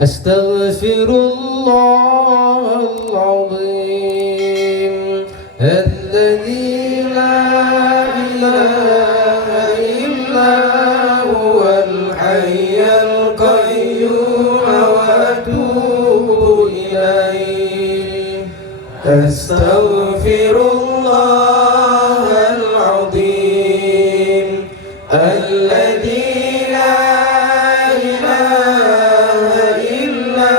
أستغفر الله العظيم الذي لا إله إلا هو الحي القيوم وأتوب إليه. أستغفر الله العظيم الذي لا إله إلا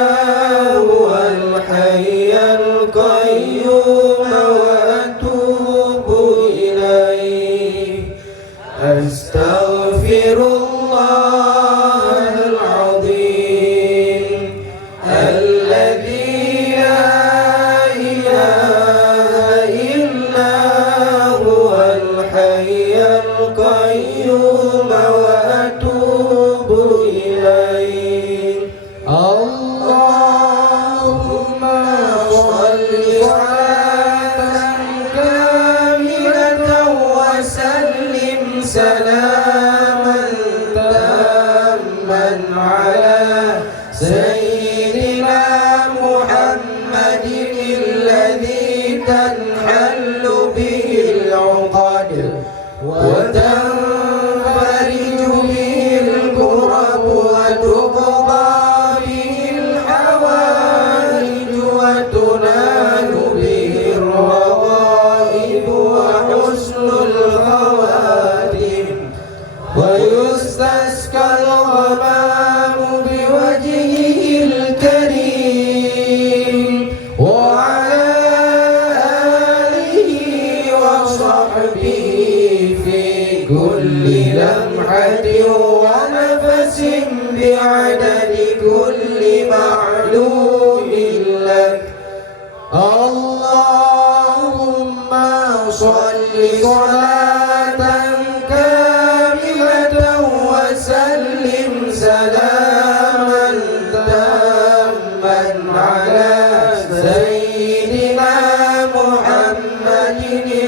هو الحي القيوم وأتوب إليه. أستغفر الله العظيم الذي لا إله إلا هو الحي القيوم وأتوب إليه. اللهم صل صلاة كاملة وسلم سلاما تاما على سيدنا محمد الذي تنحل به العقد وتنفرج به الكرب وتقضى به الحوائج وتنال به الرغائب وحسن الخواتم ويستسقى الغمام بوجهه الكريم وعلى آله وصحبه في كل لمحة ونفس بعدد كل معلوم لك. اللهم صل صلاة كاملة وسلم سلاما تاما على سيدنا محمد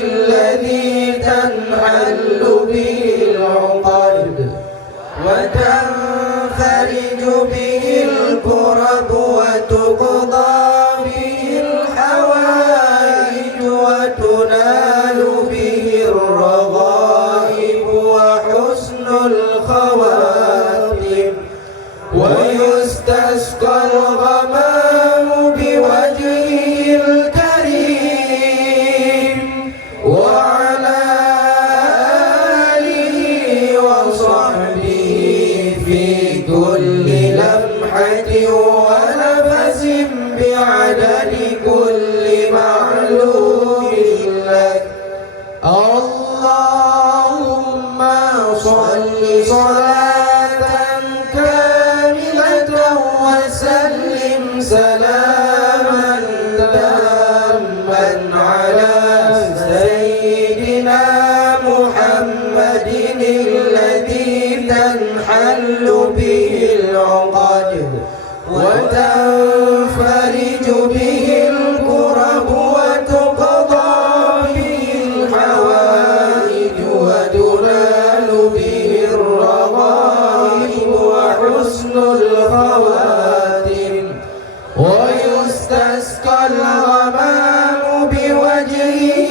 الذي تنحل به العقد وتنفرج به الكرب وتقضى به الحوائج وتنال به الرغائب وحسن الخواتم ويستسقى الغمام بوجهه الكريم وعلى آله وصحبه في كل لمحة ونفس بعدد كل معلوم لك. اللهم صل صلاة كاملة وسلم سلاما تاما على سيدنا محمد الذي تنحل به العقد وتنفرج به الكرب وتقضى به الحوائج وتنال به الرغائب وحسن الخواتم ويستسقى الغمام بوجهه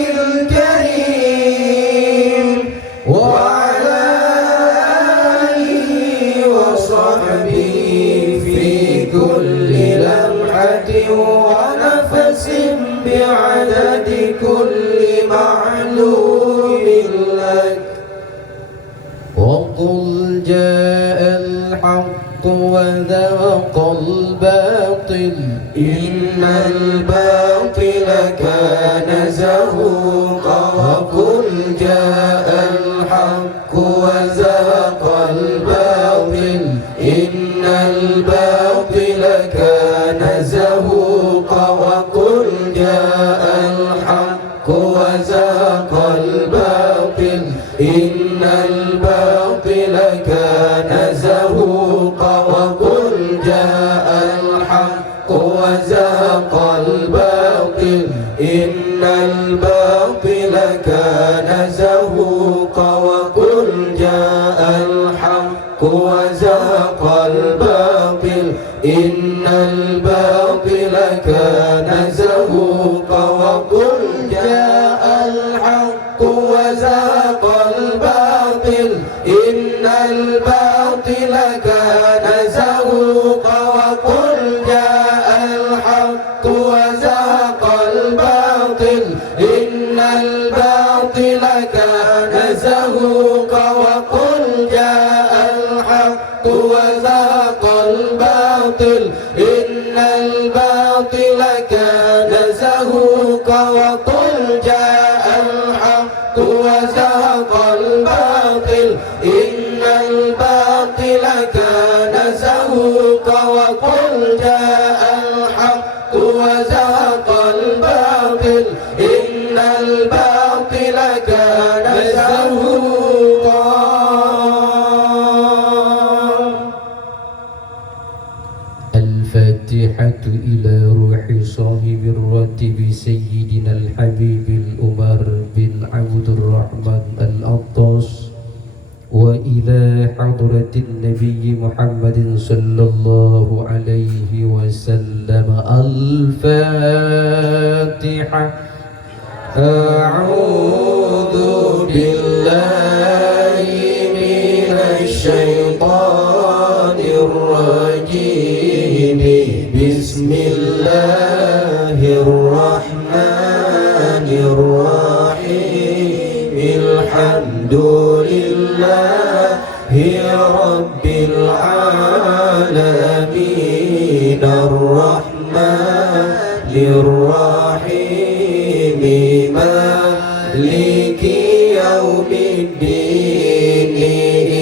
الكريم وعلى آله وصحبه في كل لمحة ونفس بعدد كل معلوم لك. وقل جاء الحق وذاق الباطل إن الباطل كان زهوقا. وقل جاء الحق وزهق الباطل إن الباطل كان زهوقا. وقل جاء الحق وزهق الباطل إن الباطل كان زهوقا. وقل جاء الحق وزهق الباطل إن الباطل كان زهوقا. وقل جاء الحق وزهق الباطل إن الباطل كان زهوقا وقل جاء الحق وزهق الباطل إن الباطل كان زهوقا وقل جاء الحق وزهق الباطل إن الباطل كان زهوقا وقل جاء الحق وزهق الباطل إن الباطل كان زهوقا وقل جاء الحق وزهق الباطل إن الباطل كان زهوقا وقل جاء الحق وزهق الباطل إن الباطل كان زهوقا. الفاتحة إلى روح صاحب الراتب سيدنا الحبيب الأمر بن عبد الرحمن الأطاس وإلى حضرة النبي محمد صلى الله عليه وسلم. الفاتحة. أعوذ بالله من الشيطان الرجيم بسم الله الرحمن الرحيم الحمد لله رب العالمين الرحمن الرحيم مالك يوم الدين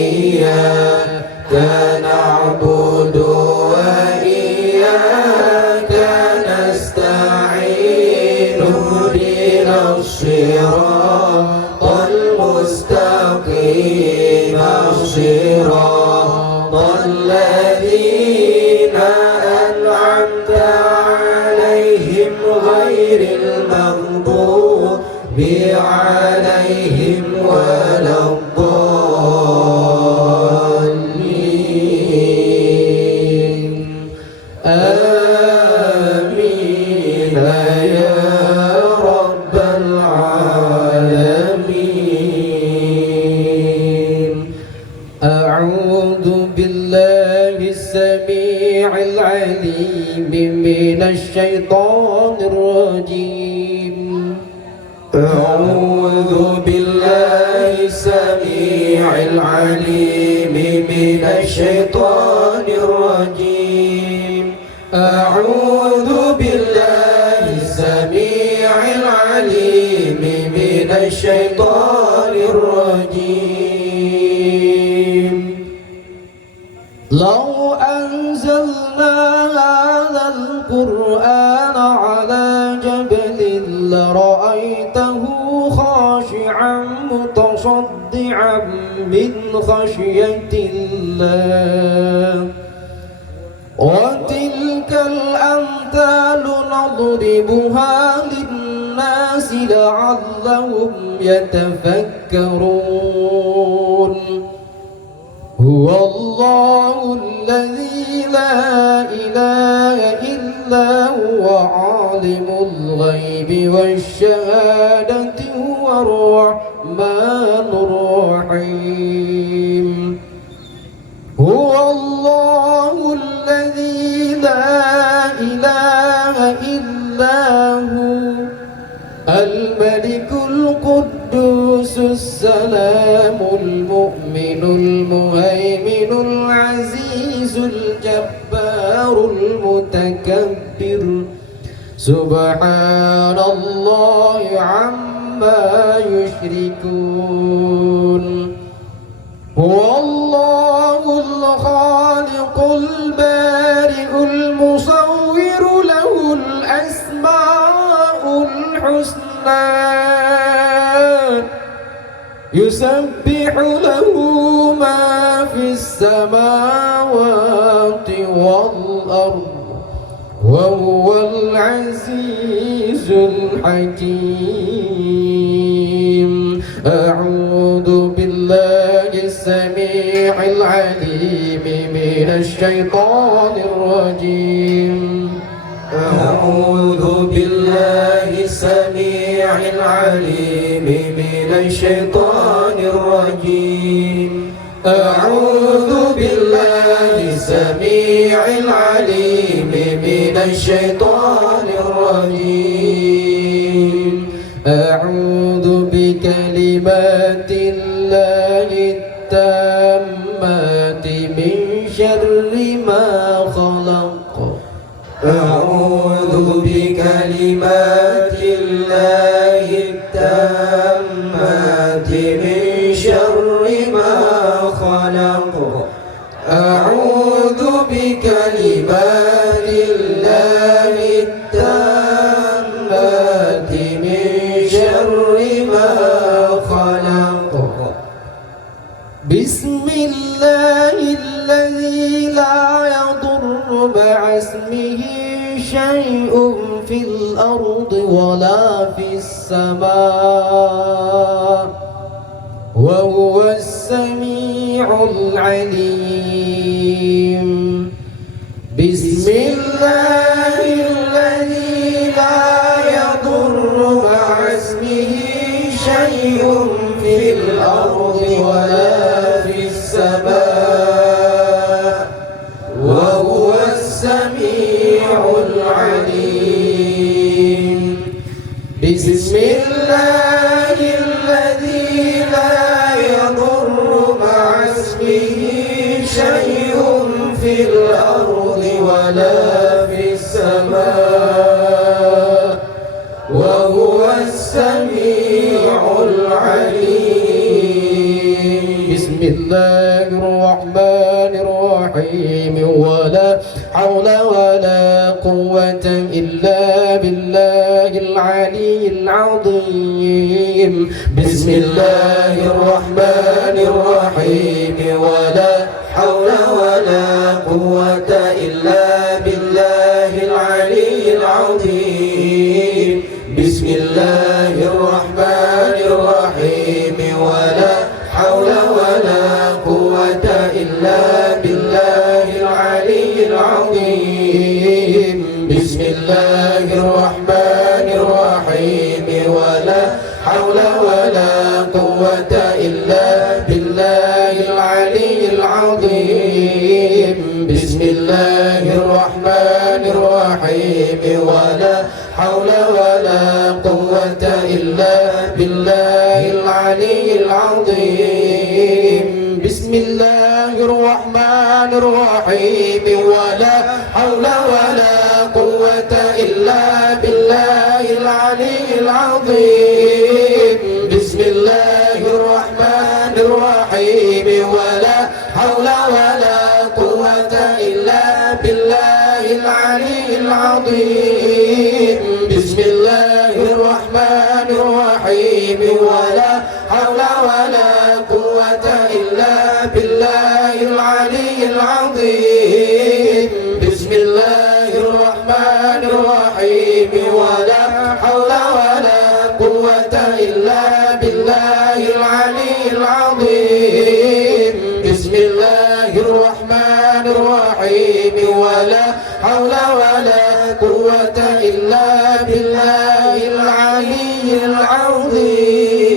إياك نعبد وإياك نستعين اهدنا الصراط المستقيم صراط الذين أنعمت عليهم غير المغضوب عليهم ولا الضالين آمين يا رب العالمين. أعوذ بالله السميع العليم من الشيطان الرجيم. أعوذ بالله السميع العليم من الشيطان الرجيم. أعوذ بالله السميع العليم من الشيطان الرجيم. لو أنزلنا هذا القرآن على جبل لرأيته خاشعا متصدعا من خشية الله. وتلك الأمثال نضربها للناس لعلهم يتفكرون. هو الله الذي لا إله إلا هو عالم الغيب والشهادة هو الرحمن الرحيم. هو الله الذي لا إله إلا هو الملك القدوس السلام المؤمن المهيمن العزيز الجبار المتكبر سبحان الله عما يشركون. هو الله الخالق البارئ المصور له الأسماء الحسنى يسبح له ما في السماوات والأرض وهو العزيز الحكيم. أعوذ بالله السميع العليم من الشيطان الرجيم. السميع العليم من الشيطان الرجيم. أعوذ بالله السميع العليم من الشيطان الرجيم. أعوذ بكلمات الله التامات من شر ما خلق. أعوذ بكلمات الله التامات من شر ما خلق. أعوذ بكلمات الله التامات من شر ما خلق. بسم الله الذي لا يضر مع اسمه شيء في الأرض ولا في السماء وهو السميع العليم. بسم الله الذي لا يضر مع اسمه شيء في الأرض ولا في السماء وهو السميع العليم. بسم الله الذي لا يضر مع اسمه شيء في الأرض ولا في السماء وهو السميع العليم. بسم الله الرحمن الرحيم. ولا حول ولا قوة إلا بالله العلي العظيم. بسم الله الرحمن الرحيم. ولا حول ولا قوة إلا بالله العلي العظيم. بسم الله الرحمن الرحيم. ولا حول ولا قوة إلا بالله العلي العظيم. بسم الله الرحمن الرحيم. ولا حول ولا قوة إلا بالله العلي العظيم. بسم الله الرحمن الرحيم. ولا حول ولا قوة إلا بالله العلي العظيم. بسم الله الرحمن الرحيم. ولا حول ولا قوة إلا بالله العلي العظيم. بسم الله الرحمن الرحيم. ولا حول ولا قوة إلا بالله العلي العظيم. بسم الله الرحمن الرحيم. ولا حول ولا قوة إلا بالله العلي العظيم. بسم الله الرحمن الرحيم. ولا حول ولا قوة إلا بالله العلي العظيم. بسم الله الرحمن الرحيم. ولا حول ولا قوة إلا بالله العلي العظيم.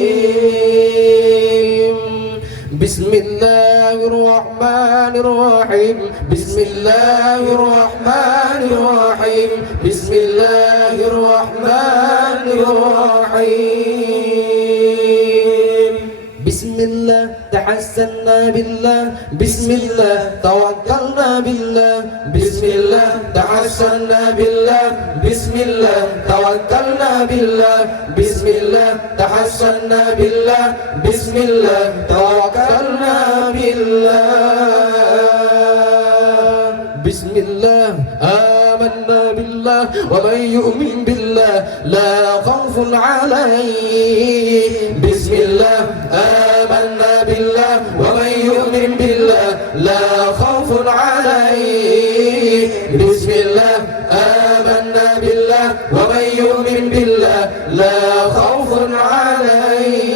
بسم الله الرحمن الرحيم. بسم الله الرحمن الرحيم. بسم الله الرحمن الرحيم. بسم الله تحسنا بالله. بسم الله توكلنا بالله. بسم الله تحسنا بالله. بسم الله توكلنا بالله. بسم الله تحسنا بالله. بسم الله توكلنا بالله. بسم الله آمنا بالله. ومن يؤمن بالله لا خوف عليه. بسم الله آمنا بالله. ومن يؤمن بالله لا خوف عليه. بسم الله آمنا بالله. ومن يؤمن بالله لا خوف عليه.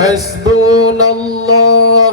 حسبنا الله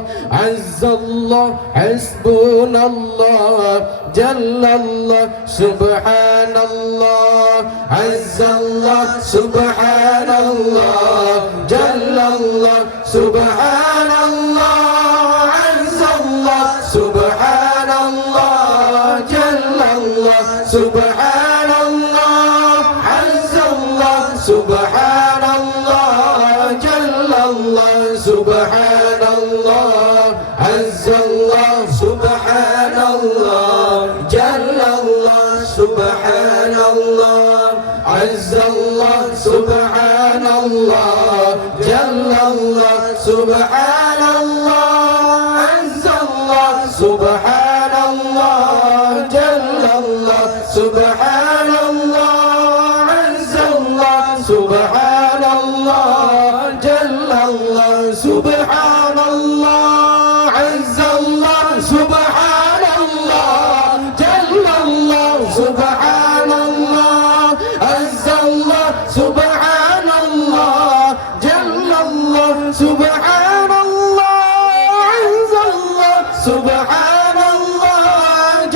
عز الله. حسبنا الله جل الله. سبحان الله عز الله سبحان الله جل الله سبحان الله عز الله سبحان الله جل الله سبحان الله عز الله سبحان الله جل الله سبحان الله عز الله سبحان الله جل الله سبحان الله عز الله سبحان الله جل الله سبحان الله عز الله سبحان الله جل الله سبحان الله عز الله سبحان الله جل الله سبحان الله عز الله سبحان الله جل الله سبحان الله عز الله سبحان الله جل الله سبحان الله عز الله سبحان الله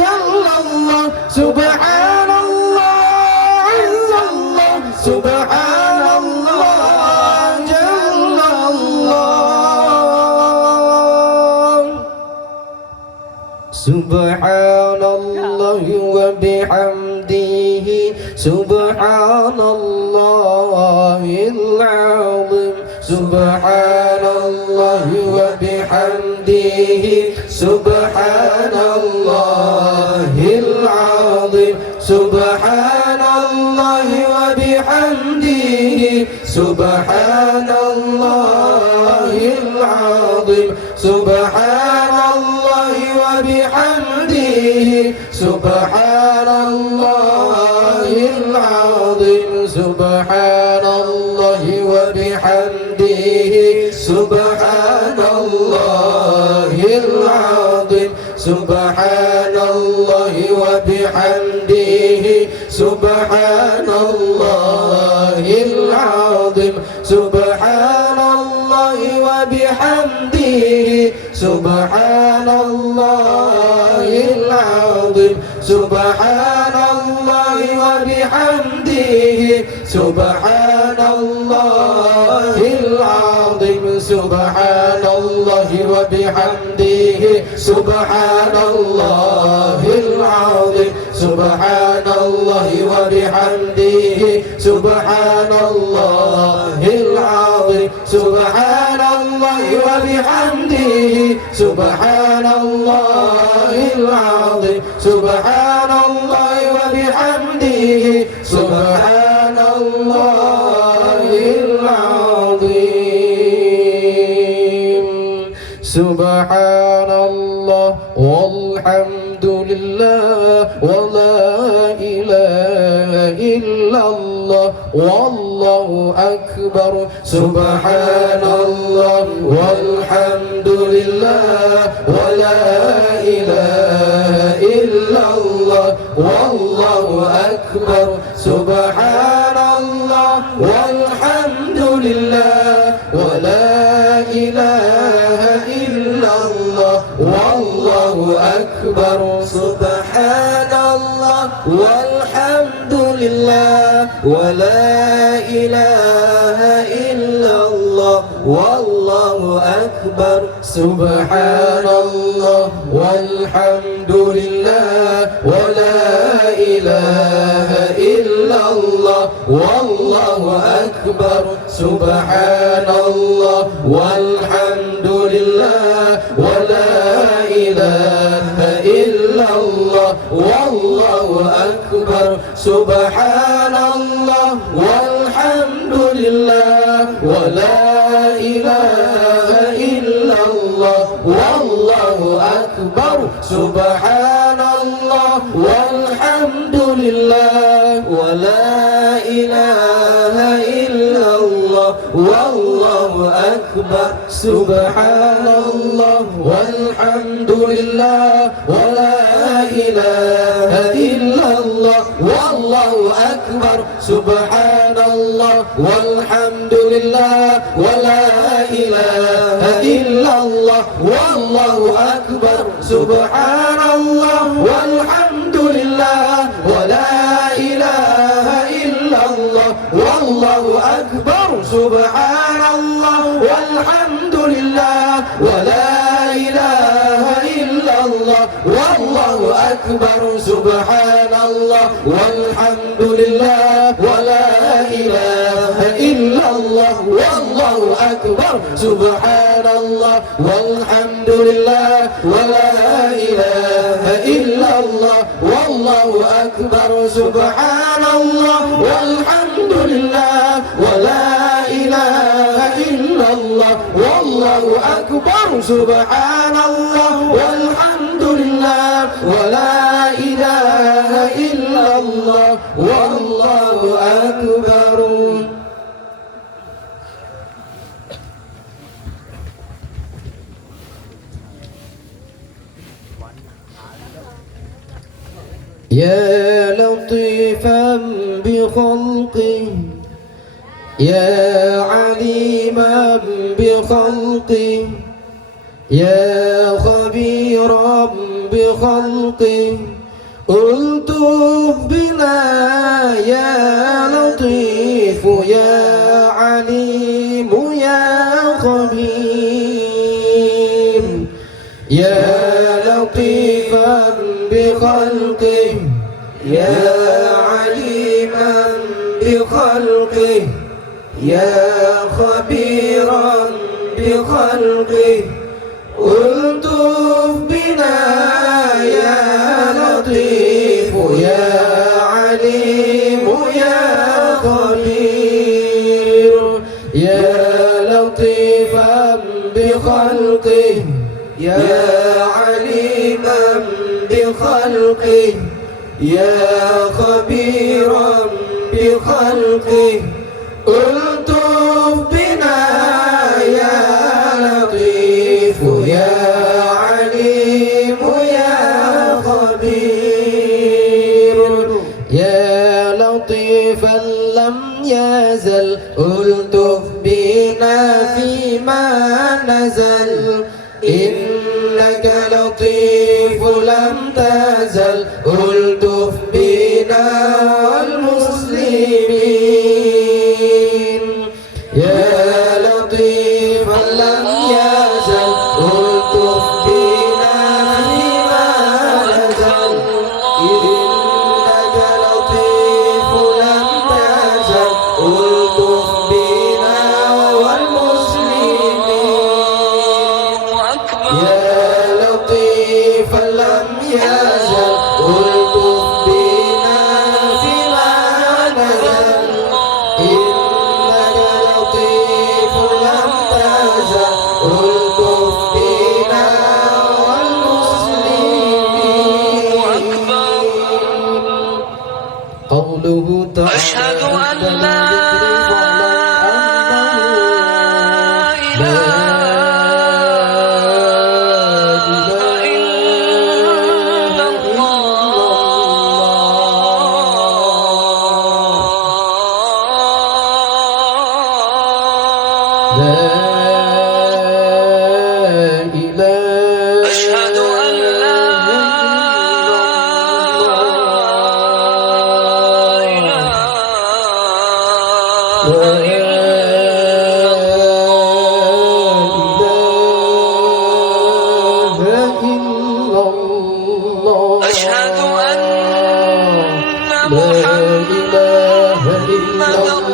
جل الله سبحان الله عز الله سبحان الله جل الله سبحان الله وبحمده سبحان الله العظيم سبحان الله وبحمده سبحان الله العظيم سبحان الله وبحمده سبحان الله العظيم سبحان الله وبحمده سبحان الله العظيم سبحان الله وبحمده سبحان الله العظيم سبحان الله وبحمده سبحان الله العظيم سبحان الله وبحمده سبحان الله العظيم سبحان الله وبحمده سبحان الله العظيم سبحان الله وبحمده سبحان الله العظيم سبحان الله وبحمده سبحان الله العظيم سبحان الله وبحمده سبحان الله العظيم سبحان الله وبحمده سبحان الله العظيم سبحان الله والحمد لله ولا إله إلا الله والله أكبر سبحان الله والحمد لله ولا إله إلا الله والله أكبر سبحان الله والحمد لله ولا إله إلا الله والله أكبر سبحان الله والحمد لله ولا إله إلا الله والله أكبر سبحان الله والحمد لله ولا إله إلا الله والله أكبر سبحان الله والحمد لله ولا إله إلا الله والله أكبر سبحان الله والحمد لله ولا إله إلا الله والله أكبر سبحان الله والحمد لله ولا إله إلا الله والله أكبر سبحان الله والحمد لله ولا إله إلا الله والله أكبر سبحان الله والحمد لله ولا إله إلا الله والله أكبر سبحان الله والحمد لله ولا إله إلا الله والله أكبر سبحان الله والحمد لله ولا إله إلا الله والله أكبر سبحان الله والحمد لله ولا إله إلا الله والله أكبر سبحان الله والحمد لله ولا إله إلا الله والله أكبر سبحان الله والحمد لله ولا إله إلا الله والله أكبر سبحان الله والحمد لله ولا إله إلا الله والله أكبر. يا لطيفا بخلقه يا عليما بخلقه يا خبيرا بخلقه ألطف بنا يا لطيف يا عليم يا خبير يا لطيفا بخلقه يا عليما بخلقه يا خبيرا بخلقه ألطف بنا يا لطيف يا عليم يا خبير يا لطيفا بخلقه يا عليما بخلقه يا خبيرا بخلقه ألطف بنا يا لطيف يا عليم يا خبير يا لطيفا لم يزل ألطف بنا فيما نزل إنك لطيف لم تزل ألطف بنا والمسلمين يا لطيفا لم يزل ألطف بنا فيما نزل إنك لطيف لم تزل ألطف بنا والمسلمين يا لطيفا لم يزل ألطف بنا فيما نزل إنك لطيف لم تزل ألطف بنا والمسلمين قوله تعالى أشهد أن لا أشهد أن لا أشهد أن محمدا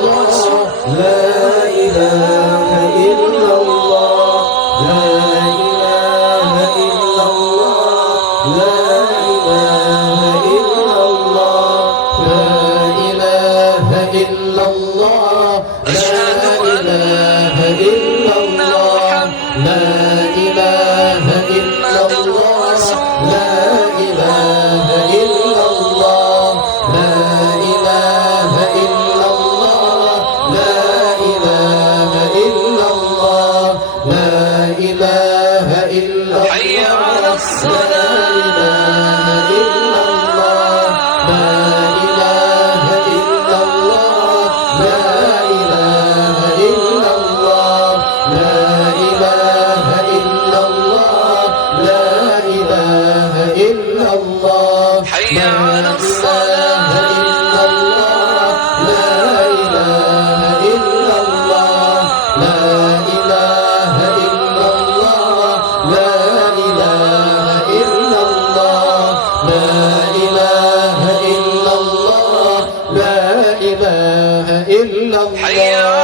رسول لا إله إلا الله لا إله إلا الله لا إله إلا الله لا إله إلا الله أشهد إله إلا الله لا إله إلا الله لا إله إلا الله لا إله إلا الله لا على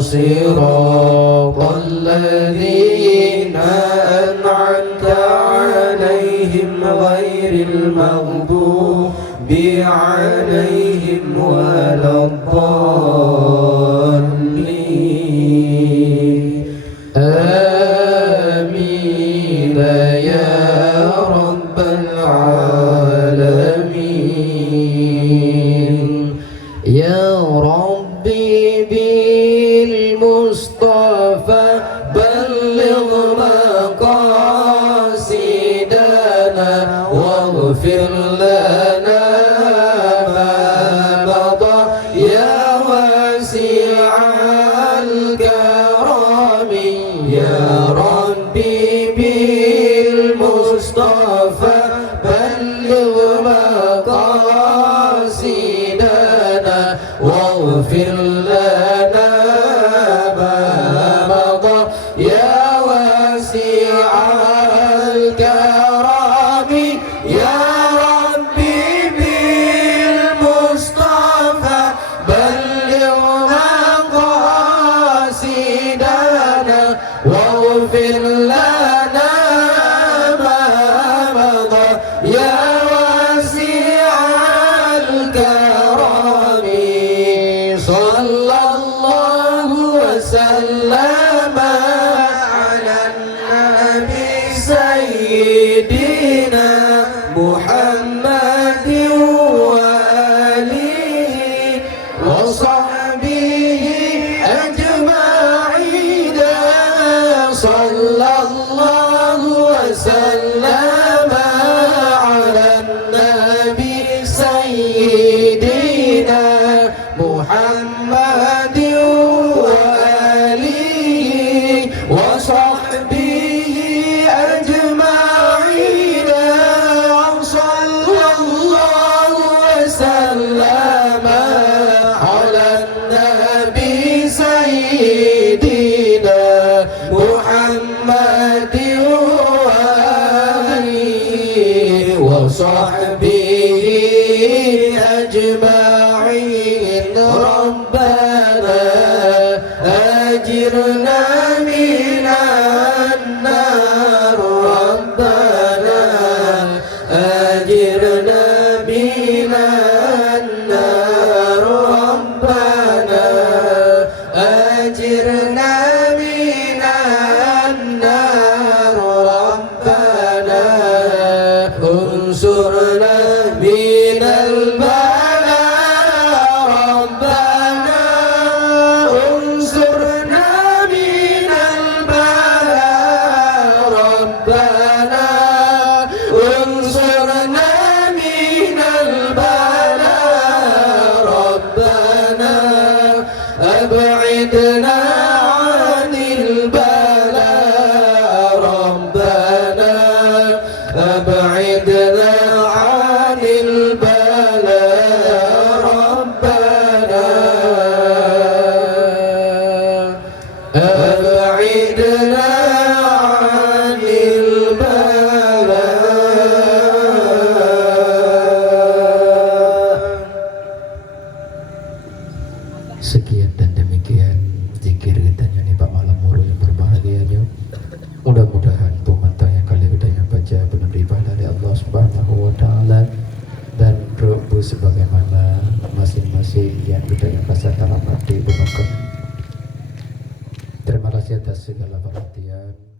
صراط الذين أنعمت عليهم غير المغضوب عليهم ولا الضالين آمين يا رب العالمين يا ربي بالمصطفى بلغ مقاصدنا واغفر لنا ما مضى يا واسع الكرم يا ربي بالمصطفى بلغ مقاصدنا واغفر لنا ما مضى يا واسع الكرم يا ربي بالمصطفى بلغ مقاصدنا واغفر لنا ما مضى يا واسع الكرم صلى الله وسلم على النبي سيدنا محمد وآله وصحبه أجمعين صلى الله وسلم على النبي سيدنا محمد وآله وصحبه أجمعين صلى الله وسلم على النبي سيدنا محمد وآله وصحبه أجمعين ربنا أجرنا من النار ربنا أجرنا من النار ربنا أجرنا من النار ربنا انصرنا من البلاء ربنا انصرنا من البلاء ربنا انصرنا من البلاء ربنا أبعدنا عن البلاء ربنا أبعدنا عن البلاء ربنا أبعدنا عن البلاء. Sekian dan demikian zikir kita nyanyi Pak Malam Muru yang berbahagianya. Mudah-mudahan pemantau yang kali kita baca benar ibadah dari Allah Subhanahu wa Ta'ala dan rubu sebagaimana masing-masing yang kita yang kasar dalam hati bermakna. Terima kasih atas segala perhatian.